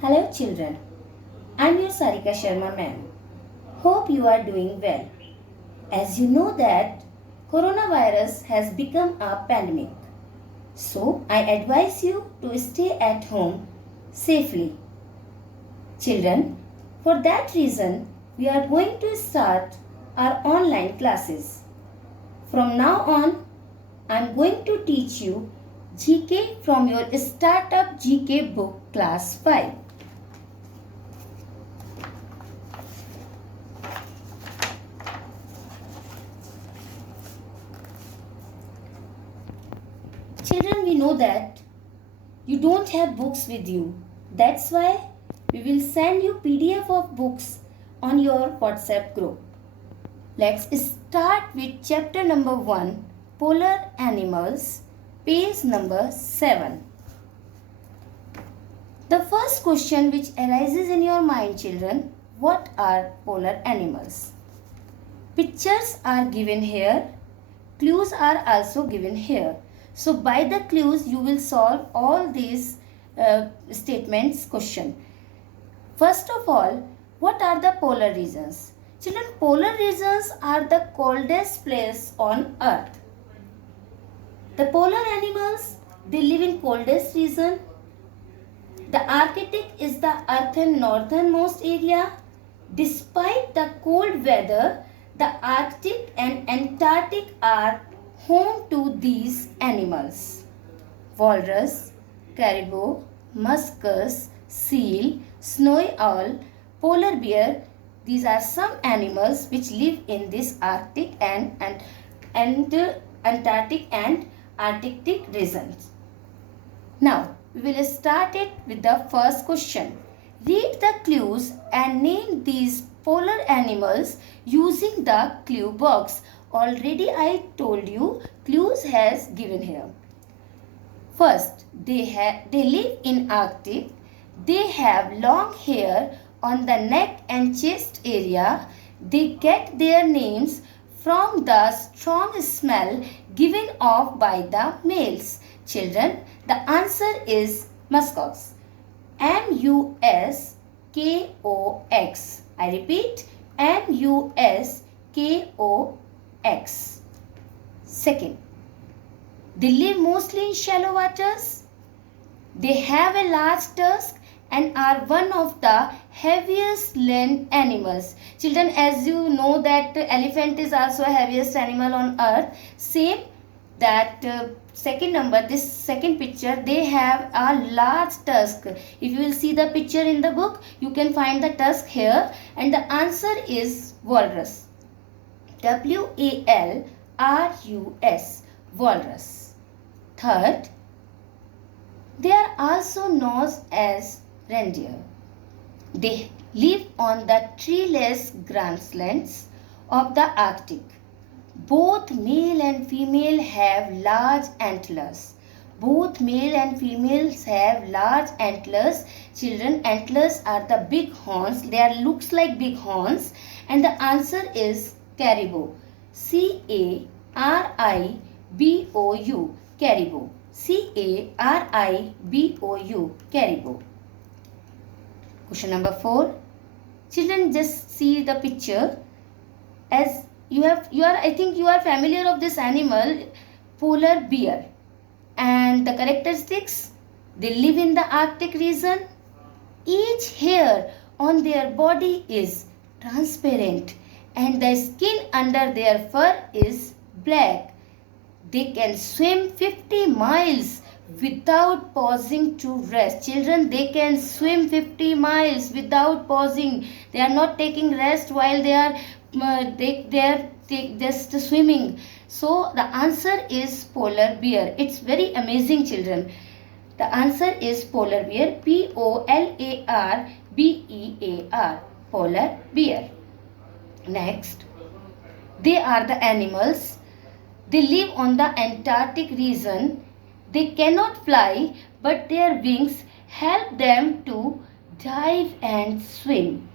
Hello children, I am your Sarika Sharma ma'am. Hope you are doing well. As you know that coronavirus has become a pandemic. So I advise you to stay at home safely. Children, for that reason we are going to start our online classes. From now on I am going to teach you GK from your Startup GK book class 5. Children, we know that you don't have books with you. That's why we will send you PDF of books on your WhatsApp group. Let's start with chapter number 1, Polar Animals, page number 7. The first question which arises in your mind, children, what are polar animals? Pictures are given here. Clues are also given here. So by the clues you will solve all these statements question. First of all, what are the polar regions? Children, polar regions are the coldest place on earth. The polar animals, they live in coldest region. The Arctic is the earth's northernmost area. Despite the cold weather, the Arctic and Antarctic are home to these animals. Walrus, caribou, muskus, seal, snowy owl, polar bear, these are some animals which live in this Arctic and Antarctic and Arctic regions. Now, we will start it with the first question. Read the clues and name these polar animals using the clue box. Already I told you clues has given here. First, they live in Arctic. They have long hair on the neck and chest area. They get their names from the strong smell given off by the males. Children, the answer is muskox. M-U-S-K-O-X. I repeat, M-U-S-K-O-X. Second, they live mostly in shallow waters. They have a large tusk and are one of the heaviest land animals. Children, as you know that elephant is also heaviest animal on earth. Same that second number, this second picture, they have a large tusk. If you will see the picture in the book, you can find the tusk here, and the answer is walrus. W-A-L-R-U-S, walrus. Third, they are also known as reindeer. They live on the treeless grasslands of the Arctic. Both male and female have large antlers. Both male and females have large antlers. Children, antlers are the big horns. They are looks like big horns. And the answer is caribou. C-A-R-I-B-O-U. Caribou. C-A-R-I-B-O-U. Caribou. Question number 4. Children, just see the picture. As I think you are familiar of this animal, polar bear. And the characteristics, they live in the Arctic region. Each hair on their body is transparent and the skin under their fur is black. They can swim 50 miles without pausing to rest. Children, they can swim 50 miles without pausing. They are not taking rest while they are just swimming. So the answer is polar bear. It's very amazing, children. The answer is polar bear. P-O-L-A-R-B-E-A-R. Polar bear. Next, they are the animals. They live on the Antarctic region. They cannot fly, but their wings help them to dive and swim.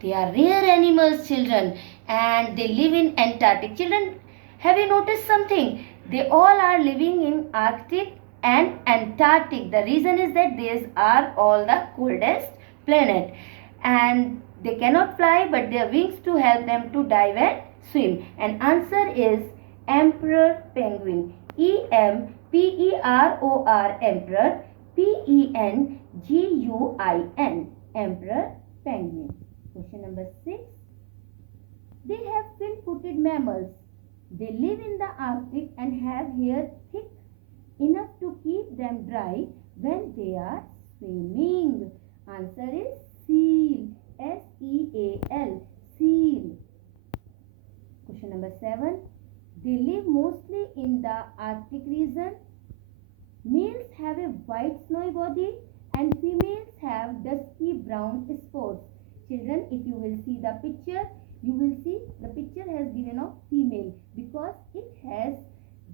They are rare animals, children, and they live in Antarctic. Children, have you noticed something? They all are living in Arctic and Antarctic. The reason is that these are all the coldest planet, and they cannot fly, but their wings to help them to dive and swim. And answer is emperor penguin. EMPEROR, emperor. PENGUIN, emperor penguin. Question number 6. They have fin-footed mammals. They live in the Arctic and have hair thick enough to keep them dry when they are swimming. Answer is seal. SEAL, seal. Question number 7. They live mostly in the Arctic region. Males have a white snowy body and females have dusky brown spots. Children, if you will see the picture, you will see the picture has given of female because it has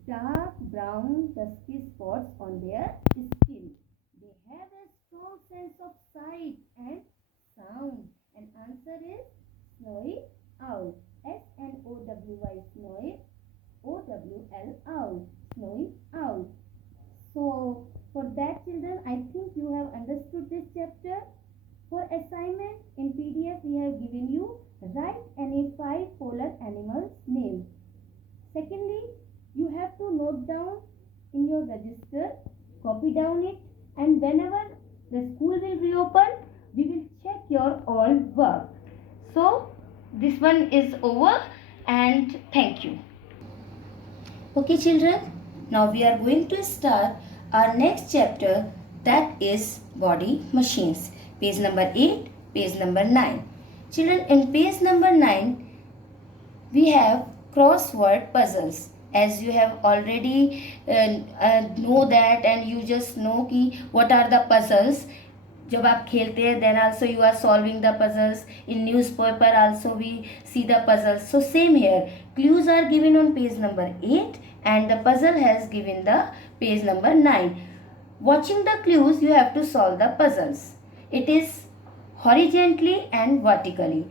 dark brown dusky spots on their skin. They have a strong sense of sight and sound, and answer is snowy owl. SNOWY, snowy, OWL, owl, snowy owl. So for that, children, I think you have understood this chapter. For assignment in PDF, we have given you write any 5 polar animals names. Secondly, you have to note down in your register, copy down it, and whenever the school will reopen, we will check your all work. So this one is over, and thank you. Okay, children, now we are going to start our next chapter, that is body machines. Page number 8, page number 9. Children, in page number 9, we have crossword puzzles. As you have already know that, and you just know ki what are the puzzles. जब आप खेलते हैं, then also you are solving the puzzles. In newspaper also we see the puzzles. So same here. Clues are given on page number 8 and the puzzle has given the page number 9. Watching the clues, you have to solve the puzzles. It is horizontally and vertically,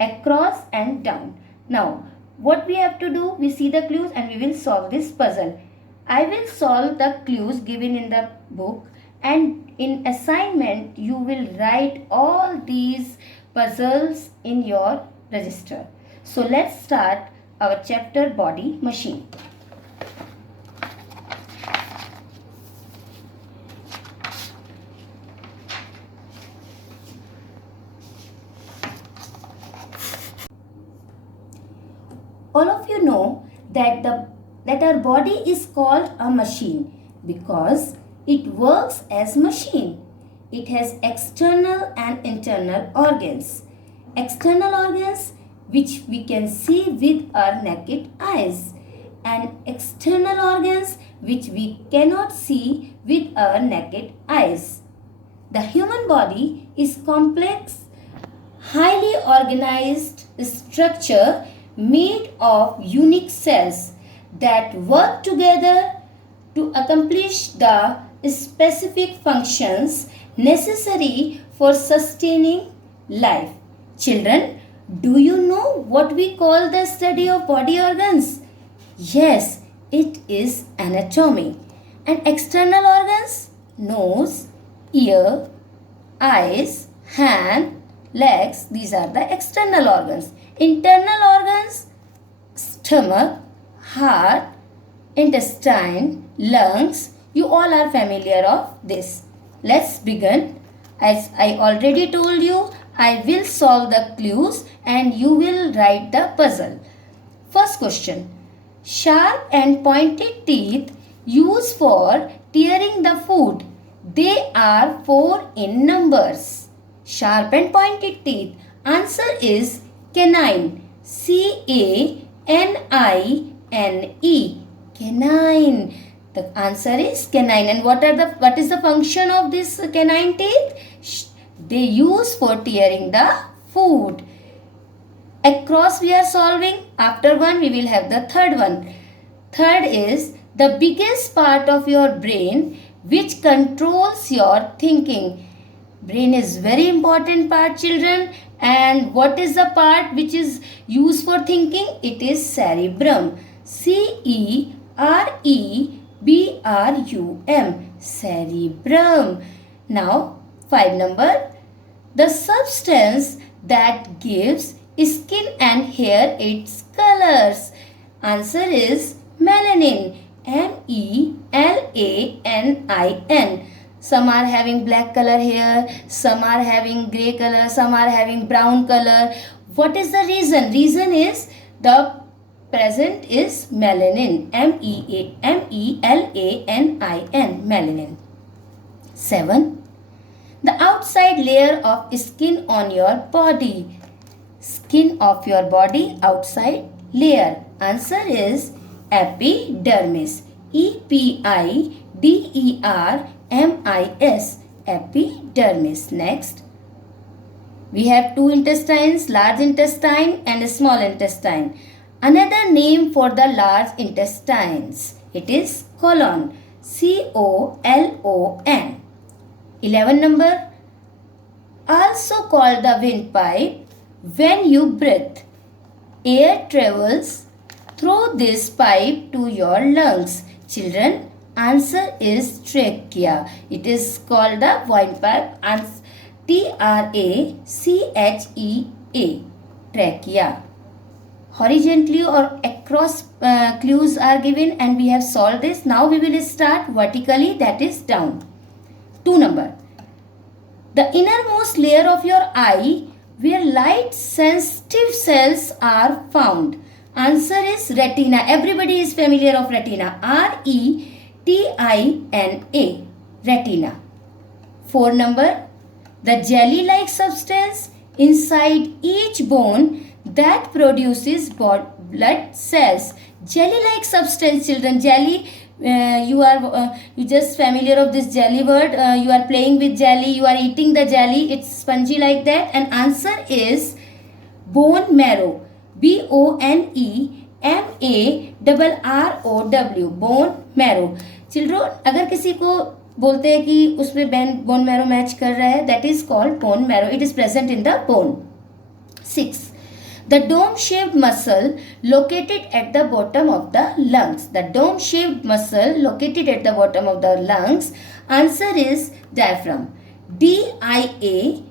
across and down. Now, what we have to do, we see the clues and we will solve this puzzle. I will solve the clues given in the book, and in assignment you will write all these puzzles in your register. So let's start our chapter body machine. All of you know that our body is called a machine because it works as machine. It has external and internal organs. External organs which we can see with our naked eyes, and external organs which we cannot see with our naked eyes. The human body is complex, highly organized structure made of unique cells that work together to accomplish the specific functions necessary for sustaining life. Children, do you know what we call the study of body organs? Yes, it is anatomy. And external organs? Nose, ear, eyes, hand, legs. These are the external organs. Internal organs? Stomach, heart, intestine, lungs. You all are familiar of this. Let's begin. As I already told you, I will solve the clues and you will write the puzzle. First question. Sharp and pointed teeth used for tearing the food. They are 4 in numbers. Sharp and pointed teeth. Answer is canine. CANINE. Canine. The answer is canine. And what is the function of this canine teeth? They use for tearing the food. Across we are solving. After one we will have the third one. Third is the biggest part of your brain which controls your thinking. Brain is very important part, children. And what is the part which is used for thinking? It is cerebrum. CEREBRUM. B-R-U-M, cerebrum. Now 5 number, the substance that gives skin and hair its colors. Answer is melanin, M-E-L-A-N-I-N. Some are having black color here, some are having grey color, some are having brown color. What is the reason? Reason is the present is melanin, M-E-L-A-N-I-N, melanin. 7. The outside layer of skin on your body. Skin of your body, outside layer. Answer is epidermis, E-P-I-D-E-R-M-I-S, epidermis. Next, we have two intestines, large intestine and small intestine. Another name for the large intestines, it is colon, C-O-L-O-N. 11 number, also called the windpipe. When you breathe, air travels through this pipe to your lungs. Children, answer is trachea. It is called the windpipe, T-R-A-C-H-E-A, trachea. Horizontally or across clues are given and we have solved this. Now we will start vertically, that is down. 2 number, the innermost layer of your eye where light sensitive cells are found. Answer is retina. Everybody is familiar of retina, R-E-T-I-N-A, retina. 4 number, the jelly-like substance inside each bone that produces blood cells. Jelly-like substance, children. Jelly, you just familiar of this jelly word. You are playing with jelly, you are eating the jelly, it's spongy like that. And answer is bone marrow, B-O-N-E-M-A-R-R-O-W, bone marrow. Children, अगर किसी को बोलते हैं कि उसमें bone marrow match कर रहा है, that is called bone marrow. It is present in the bone. 6. The dome-shaped muscle located at the bottom of the lungs. The dome-shaped muscle located at the bottom of the lungs. Answer is diaphragm, D-I-A-P-H-R-A-G-M,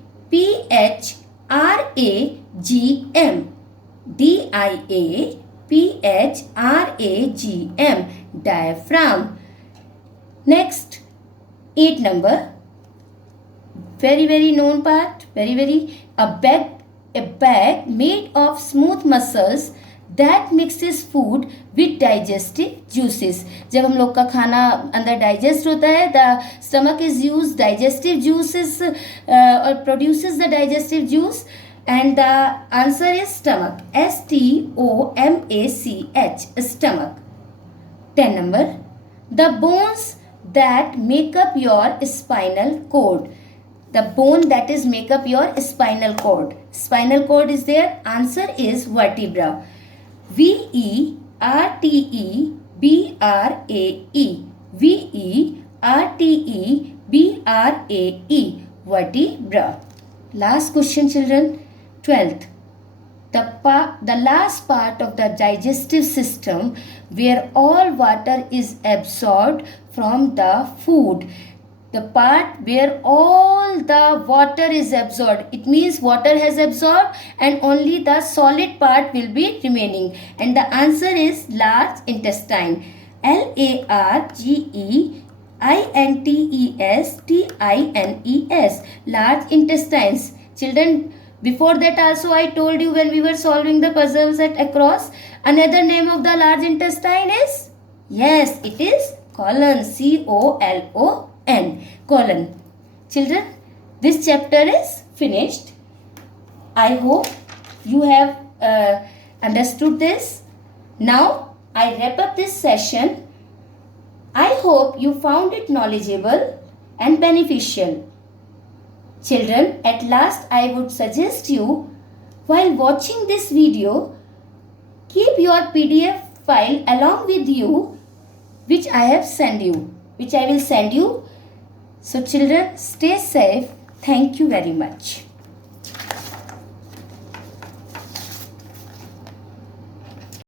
D-I-A-P-H-R-A-G-M, diaphragm. Next, 8 number, very known part, a bag made of smooth muscles that mixes food with digestive juices. जब हम लोग का खाना अंदर digest होता है, the stomach is used, digestive juices or produces the digestive juice, and the answer is stomach, S-T-O-M-A-C-H, stomach. 10 number, the bones that make up your spinal cord. The bone that is make up your spinal cord. Spinal cord is there. Answer is vertebra, V-E-R-T-E-B-R-A-E, V-E-R-T-E-B-R-A-E, vertebra. Last question, children. 12th. The last part of the digestive system where all water is absorbed from the food. The part where all the water is absorbed. It means water has absorbed and only the solid part will be remaining. And the answer is large intestine. L-A-R-G-E-I-N-T-E-S-T-I-N-E-S. Large intestines. Children, before that also I told you when we were solving the puzzles at across, another name of the large intestine is? Yes, it is colon, C-O-L-O-N, colon. Children, this chapter is finished. I hope you have understood this. Now I wrap up this session. I hope you found it knowledgeable and beneficial. Children, at last I would suggest you, while watching this video, keep your PDF file along with you, which I will send you. So children, stay safe. Thank you very much.